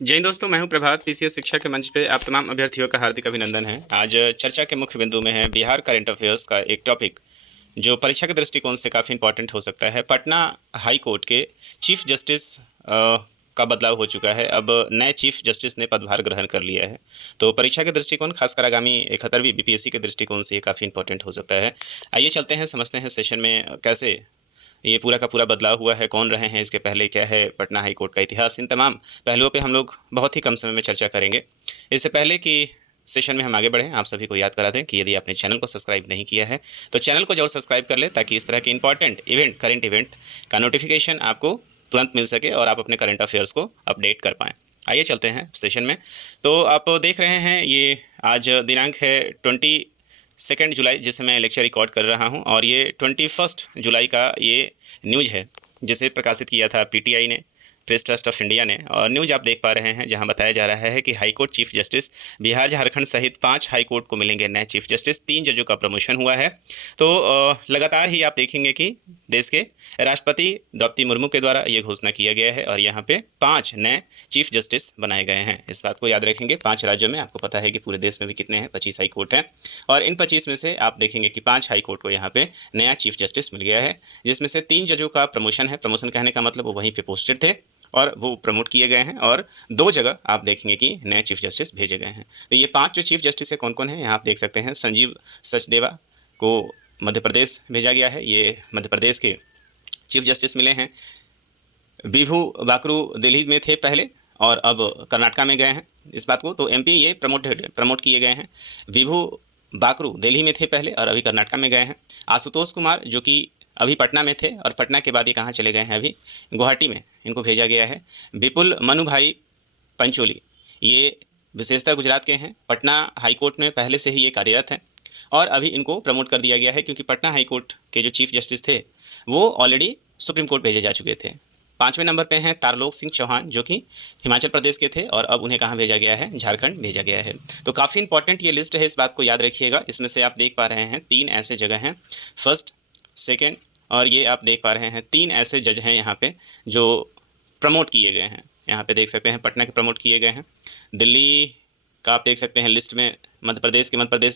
जय हिंद दोस्तों, मैं हूं प्रभात। पीसीएस शिक्षा के मंच पे आप तमाम अभ्यर्थियों का हार्दिक अभिनंदन है। आज चर्चा के मुख्य बिंदु में है बिहार करंट अफेयर्स का एक टॉपिक जो परीक्षा के दृष्टिकोण से काफ़ी इंपॉर्टेंट हो सकता है। पटना हाई कोर्ट के चीफ जस्टिस का बदलाव हो चुका है। अब नए चीफ जस्टिस ने पदभार ग्रहण कर लिया है, तो परीक्षा के दृष्टिकोण, खासकर आगामी 71वीं बीपीएससी के दृष्टिकोण से ये काफ़ी इंपॉर्टेंट हो सकता है। आइए चलते हैं, समझते हैं सेशन में कैसे ये पूरा का पूरा बदलाव हुआ है, कौन रहे हैं इसके पहले, क्या है पटना हाई कोर्ट का इतिहास। इन तमाम पहलुओं पे हम लोग बहुत ही कम समय में चर्चा करेंगे। इससे पहले कि सेशन में हम आगे बढ़ें, आप सभी को याद करा दें कि यदि आपने चैनल को सब्सक्राइब नहीं किया है तो चैनल को जरूर सब्सक्राइब कर लें, ताकि इस तरह के इंपॉर्टेंट इवेंट, करंट इवेंट का नोटिफिकेशन आपको तुरंत मिल सके और आप अपने करंट अफेयर्स को अपडेट कर पाएँ। आइए चलते हैं सेशन में। तो आप देख रहे हैं, ये आज दिनांक है 22 जुलाई, जिसे मैं लेक्चर रिकॉर्ड कर रहा हूं, और ये 21 जुलाई का ये न्यूज़ है जिसे प्रकाशित किया था पीटीआई ने, प्रेस ट्रस्ट ऑफ इंडिया ने। और न्यूज़ आप देख पा रहे हैं जहां बताया जा रहा है कि high court chief justice Bihar Jharkhand सहित 5 हाईकोर्ट को मिलेंगे नए चीफ जस्टिस। 3 जजों का प्रमोशन हुआ है। तो लगातार ही आप देखेंगे कि देश के राष्ट्रपति द्रौपदी मुर्मू के द्वारा ये घोषणा किया गया है और यहाँ पे 5 नए चीफ जस्टिस बनाए गए हैं। इस बात को याद रखेंगे। 5 राज्यों में, आपको पता है कि पूरे देश में भी कितने हैं, 25 हाई कोर्ट हैं, और इन 25 में से आप देखेंगे कि 5 हाई कोर्ट को यहाँ पे नया चीफ जस्टिस मिल गया है, जिसमें से 3 जजों का प्रमोशन है। प्रमोशन कहने का मतलब वो वहीं पे पोस्टेड थे और वो प्रमोट किए गए हैं, और 2 जगह आप देखेंगे कि नए चीफ जस्टिस भेजे गए हैं। तो ये 5 जो चीफ जस्टिस है कौन कौन है, यहाँ आप देख सकते हैं। संजीव सचदेवा को मध्य प्रदेश भेजा गया है, ये मध्य प्रदेश के चीफ जस्टिस मिले हैं। विभू बाकरू दिल्ली में थे पहले और अब कर्नाटका में गए हैं। इस बात को तो एमपी ये प्रमोट किए गए हैं। विभू बाकरू दिल्ली में थे पहले और अभी कर्नाटका में गए हैं। आशुतोष कुमार जो कि अभी पटना में थे और पटना के बाद ये कहाँ चले गए हैं, अभी गुवाहाटी में इनको भेजा गया है। विपुल मनुभाई पंचोली, ये विशेषतः गुजरात के हैं, पटना हाईकोर्ट में पहले से ही ये कार्यरत हैं और अभी इनको प्रमोट कर दिया गया है, क्योंकि पटना हाईकोर्ट के जो चीफ जस्टिस थे वो ऑलरेडी सुप्रीम कोर्ट भेजे जा चुके थे। 5वें नंबर पे हैं तारलोक सिंह चौहान, जो कि हिमाचल प्रदेश के थे और अब उन्हें कहाँ भेजा गया है, झारखंड भेजा गया है। तो काफ़ी इंपॉर्टेंट ये लिस्ट है, इस बात को याद रखिएगा। इसमें से आप देख पा रहे हैं 3 ऐसे जगह हैं, फर्स्ट, सेकेंड, और ये आप देख पा रहे हैं 3 ऐसे जज हैं यहाँ पे जो प्रमोट किए गए हैं। यहाँ पे देख सकते हैं पटना के प्रमोट किए गए हैं। दिल्ली का आप देख सकते हैं लिस्ट में, मध्य प्रदेश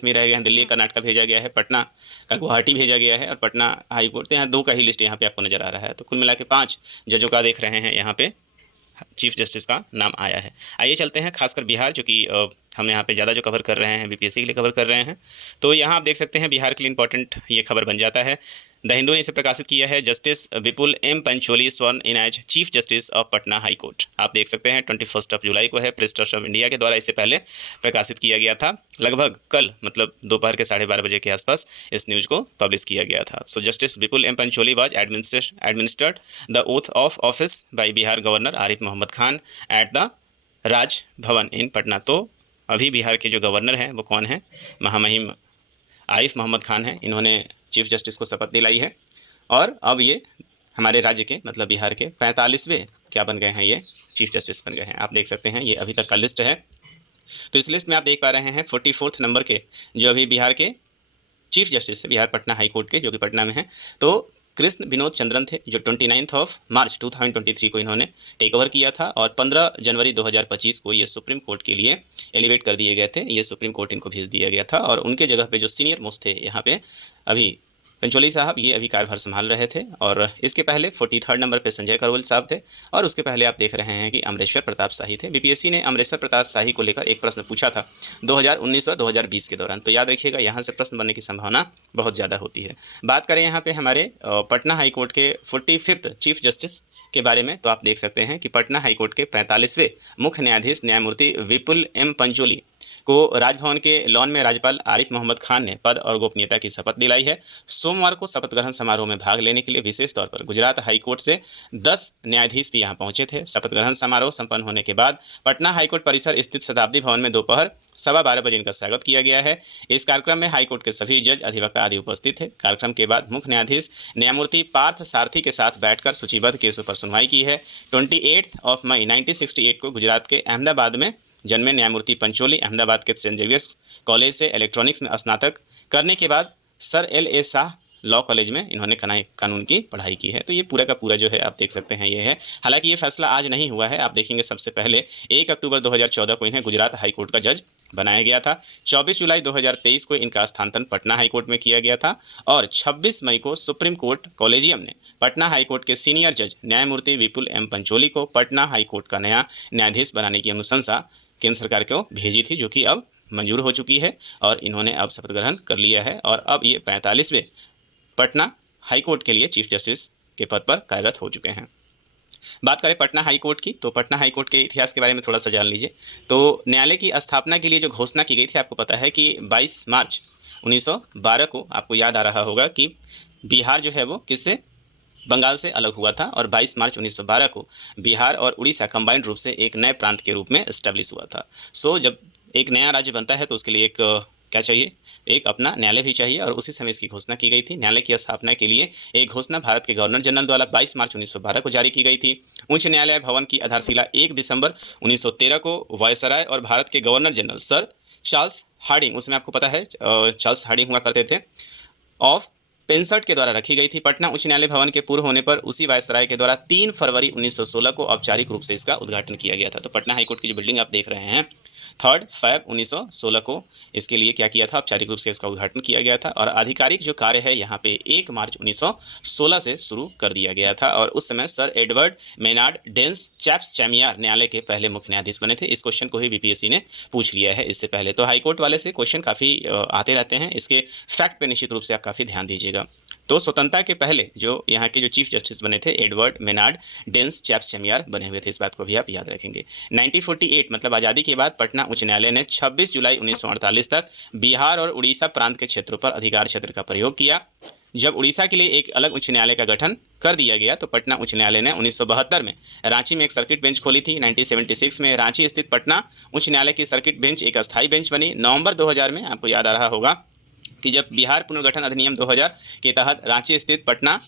में रह गए हैं। दिल्ली कर्नाटका भेजा गया है, पटना का गुवाहाटी भेजा गया है और पटना हाई कोर्ट। तो यहाँ 2 का ही लिस्ट यहाँ पे आपको नज़र आ रहा है। तो कुल मिला के 5 जजों का देख रहे हैं यहाँ पे चीफ जस्टिस का नाम आया है। आइए चलते हैं, खासकर बिहार, जो कि हम यहाँ पे ज़्यादा जो कवर कर रहे हैं बीपीएससी के लिए कवर कर रहे हैं। तो यहाँ आप देख सकते हैं बिहार के लिए इंपॉर्टेंट ये खबर बन जाता है। द हिंदू ने इसे प्रकाशित किया है। Justice Vipul M Pancholi sworn in as chief justice of Patna high court. आप देख सकते हैं 21 जुलाई को है, प्रेस ट्रस्ट ऑफ इंडिया के द्वारा इसे पहले प्रकाशित किया गया था। लगभग कल, मतलब दोपहर के 12:30 बजे के आसपास इस न्यूज़ को पब्लिश किया गया था। So justice Vipul M Pancholi was administered the oath of office by Bihar governor Arif Mohammad Khan at the Raj Bhavan in Patna. तो अभी बिहार के जो गवर्नर हैं वो कौन है, महामहिम आरिफ मोहम्मद खान हैं। इन्होंने चीफ जस्टिस को शपथ दिलाई है और अब ये हमारे राज्य के, मतलब बिहार के 45वें क्या बन गए हैं, ये चीफ जस्टिस बन गए हैं। आप देख सकते हैं ये अभी तक का लिस्ट है। तो इस लिस्ट में आप देख पा रहे हैं 44 नंबर के जो अभी बिहार के चीफ जस्टिस है, बिहार पटना हाई कोर्ट के, जो कि पटना में है। तो कृष्ण विनोद चंद्रन थे, जो 29 मार्च 2023 को इन्होंने टेक ओवर किया था और 15 जनवरी 2025 को ये सुप्रीम कोर्ट के लिए एलिवेट कर दिए गए थे। ये सुप्रीम कोर्ट इनको भेज दिया गया था और उनके जगह पे जो सीनियर मोस्ट थे यहाँ पे अभी पंचोली साहब, ये अभी कार्यभार संभाल रहे थे। और इसके पहले 43 नंबर पे संजय करोल साहब थे और उसके पहले आप देख रहे हैं कि अमरेश्वर प्रताप शाही थे। बीपीएससी ने अमरेश्वर प्रताप शाही को लेकर एक प्रश्न पूछा था 2019 और 2020 के दौरान, तो याद रखिएगा यहाँ से प्रश्न बनने की संभावना बहुत ज़्यादा होती है। बात करें यहाँ पे हमारे पटना हाईकोर्ट के 45वें चीफ जस्टिस के बारे में, तो आप देख सकते हैं कि पटना हाईकोर्ट के 45वें मुख्य न्यायाधीश न्यायमूर्ति विपुल एम पंचोली को राजभवन के लॉन में राज्यपाल आरिफ मोहम्मद खान ने पद और गोपनीयता की शपथ दिलाई है। सोमवार को शपथ ग्रहण समारोह में भाग लेने के लिए विशेष तौर पर गुजरात हाई कोर्ट से 10 न्यायाधीश भी यहां पहुंचे थे। शपथ ग्रहण समारोह संपन्न होने के बाद पटना हाईकोर्ट परिसर स्थित शताब्दी भवन में दोपहर 12:15 बजे इनका स्वागत किया गया है। इस कार्यक्रम में हाईकोर्ट के सभी जज, अधिवक्ता आदि उपस्थित थे। कार्यक्रम के बाद मुख्य न्यायाधीश न्यायमूर्ति पार्थ सारथी के साथ बैठकर सूचीबद्ध केसों पर सुनवाई की है। 28 मई 1968 को गुजरात के अहमदाबाद में जन्मे न्यायमूर्ति पंचोली अहमदाबाद के सेंट जेवियर्स कॉलेज से इलेक्ट्रॉनिक्स में स्नातक करने के बाद sir LA Shah law college में इन्होंने कानून की पढ़ाई की है। तो ये पूरा का पूरा जो है आप देख सकते हैं ये है। हालांकि ये फैसला आज नहीं हुआ है, आप देखेंगे सबसे पहले 1 अक्टूबर 2014 को इन्हें गुजरात हाई कोर्ट का जज बनाया गया था। 24 जुलाई 2023 को इनका स्थानांतरण पटना हाई कोर्ट में किया गया था और 26 मई को सुप्रीम कोर्ट कॉलेजियम ने पटना हाई कोर्ट के सीनियर जज न्यायमूर्ति विपुल एम पंचोली को पटना हाई कोर्ट का नया न्यायाधीश बनाने की अनुशंसा केंद्र सरकार को भेजी थी, जो कि अब मंजूर हो चुकी है और इन्होंने अब शपथ ग्रहण कर लिया है और अब ये 45वें पटना हाई कोर्ट के लिए चीफ जस्टिस के पद पर कार्यरत हो चुके हैं। बात करें पटना हाई कोर्ट की, तो पटना हाई कोर्ट के इतिहास के बारे में थोड़ा सा जान लीजिए। तो न्यायालय की स्थापना के लिए जो घोषणा की गई थी, आपको पता है कि 22 मार्च 1912 को, आपको याद आ रहा होगा कि बिहार जो है वो किससे, बंगाल से अलग हुआ था और 22 मार्च 1912 को बिहार और उड़ीसा कंबाइंड रूप से एक नए प्रांत के रूप में एस्टेब्लिश हुआ था। सो जब एक नया राज्य बनता है तो उसके लिए एक क्या चाहिए, एक अपना न्यायालय भी चाहिए और उसी समय इसकी घोषणा की गई थी। न्यायालय की स्थापना के लिए एक घोषणा भारत के गवर्नर जनरल द्वारा 22 मार्च 1912 को जारी की गई थी। उच्च न्यायालय भवन की आधारशिला 1 दिसंबर 1913 को वायसराय और भारत के governor general sir Charles Hardinge, उसमें आपको पता है चार्ल्स हार्डिंग हुआ करते थे, ऑफ पेंसर्ट के द्वारा रखी गई थी। पटना उच्च न्यायालय भवन के पूर्ण होने पर उसी वायसराय के द्वारा 3 फरवरी 1916 को औपचारिक रूप से इसका उद्घाटन किया गया था। तो पटना हाईकोर्ट की जो बिल्डिंग आप देख रहे हैं, 3 फरवरी 1916 को इसके लिए क्या किया था, औपचारिक रूप से इसका उद्घाटन किया गया था और आधिकारिक जो कार्य है यहाँ पे 1 मार्च 1916 से शुरू कर दिया गया था और उस समय sir Edward Maynard Des Champs Chamier न्यायालय के पहले मुख्य न्यायाधीश बने थे। इस क्वेश्चन को ही बीपीएससी ने पूछ लिया है इससे पहले। तो हाईकोर्ट वाले से क्वेश्चन काफ़ी आते रहते हैं, इसके फैक्ट पे निश्चित रूप से आप काफ़ी ध्यान दीजिएगा। तो स्वतंत्रता के पहले जो यहाँ के जो चीफ जस्टिस बने थे एडवर्ड मेनार्ड डेंस चैप्स चैमियार बने हुए थे, इस बात को भी आप याद रखेंगे। 1948 मतलब आज़ादी के बाद पटना उच्च न्यायालय ने 26 जुलाई 1948 तक बिहार और उड़ीसा प्रांत के क्षेत्रों पर अधिकार क्षेत्र का प्रयोग किया। जब उड़ीसा के लिए एक अलग उच्च न्यायालय का गठन कर दिया गया तो पटना उच्च न्यायालय ने 1972 में रांची में एक सर्किट बेंच खोली थी। 1976 में रांची स्थित पटना उच्च न्यायालय की सर्किट बेंच एक अस्थायी बेंच बनी। नवंबर 2000 में आपको याद आ रहा होगा कि जब बिहार पुनर्गठन अधिनियम 2000 के तहत रांची स्थित पटना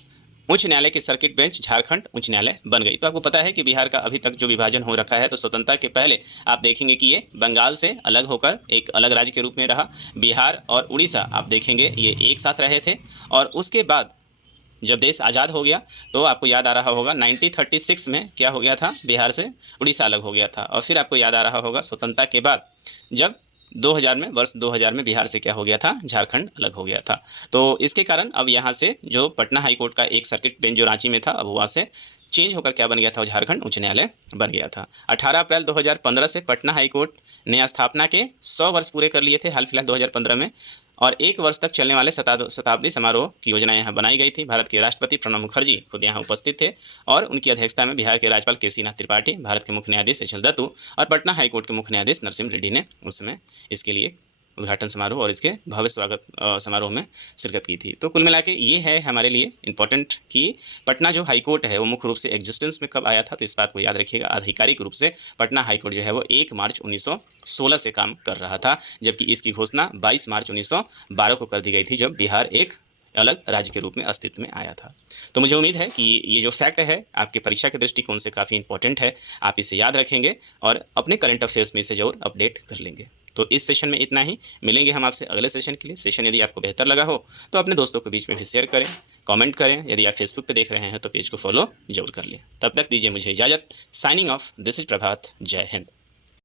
उच्च न्यायालय की सर्किट बेंच झारखंड उच्च न्यायालय बन गई। तो आपको पता है कि बिहार का अभी तक जो विभाजन हो रखा है, तो स्वतंत्रता के पहले आप देखेंगे कि ये बंगाल से अलग होकर एक अलग राज्य के रूप में रहा। बिहार और उड़ीसा आप देखेंगे ये एक साथ रहे थे और उसके बाद जब देश आज़ाद हो गया तो आपको याद आ रहा होगा 1936 में क्या हो गया था, बिहार से उड़ीसा अलग हो गया था। और फिर आपको याद आ रहा होगा स्वतंत्रता के बाद जब 2000 में, वर्ष 2000 में बिहार से क्या हो गया था, झारखंड अलग हो गया था। तो इसके कारण अब यहाँ से जो पटना हाई कोर्ट का एक सर्किट बेंच जो रांची में था, अब वहाँ से चेंज होकर क्या बन गया था, झारखंड उच्च न्यायालय बन गया था। 18 अप्रैल 2015 से पटना हाई कोर्ट ने स्थापना के 100 वर्ष पूरे कर लिए थे हाल फिलहाल 2015 में और 1 वर्ष तक चलने वाले शताब्दी समारोह की योजना यहाँ बनाई गई थी। भारत के राष्ट्रपति प्रणब मुखर्जी खुद यहाँ उपस्थित थे और उनकी अध्यक्षता में बिहार के राज्यपाल केसी नाथ त्रिपाठी, भारत के मुख्य न्यायाधीश एच एल दत्तू और पटना हाईकोर्ट के मुख्य न्यायाधीश नरसिम्हा रेड्डी ने उस समय इसके लिए उद्घाटन समारोह और इसके भव्य स्वागत समारोह में शिरकत की थी। तो कुल मिला के ये है हमारे लिए इम्पोर्टेंट कि पटना जो हाई कोर्ट है वो मुख्य रूप से एग्जिस्टेंस में कब आया था, तो इस बात को याद रखिएगा। आधिकारिक रूप से पटना हाई कोर्ट जो है वो 1 मार्च 1916 से काम कर रहा था, जबकि इसकी घोषणा 22 मार्च 1912 को कर दी गई थी, जब बिहार एक अलग राज्य के रूप में अस्तित्व में आया था। तो मुझे उम्मीद है कि ये जो फैक्ट है आपके परीक्षा के दृष्टिकोण से काफ़ी इंपॉर्टेंट है, आप इसे याद रखेंगे और अपने करंट अफेयर्स में इसे जरूर अपडेट कर लेंगे। तो इस सेशन में इतना ही, मिलेंगे हम आपसे अगले सेशन के लिए। सेशन यदि आपको बेहतर लगा हो तो अपने दोस्तों के बीच में भी शेयर करें, कमेंट करें। यदि आप फेसबुक पे देख रहे हैं तो पेज को फॉलो जरूर कर लें। तब तक दीजिए मुझे इजाज़त। साइनिंग ऑफ, दिस इज प्रभात। जय हिंद।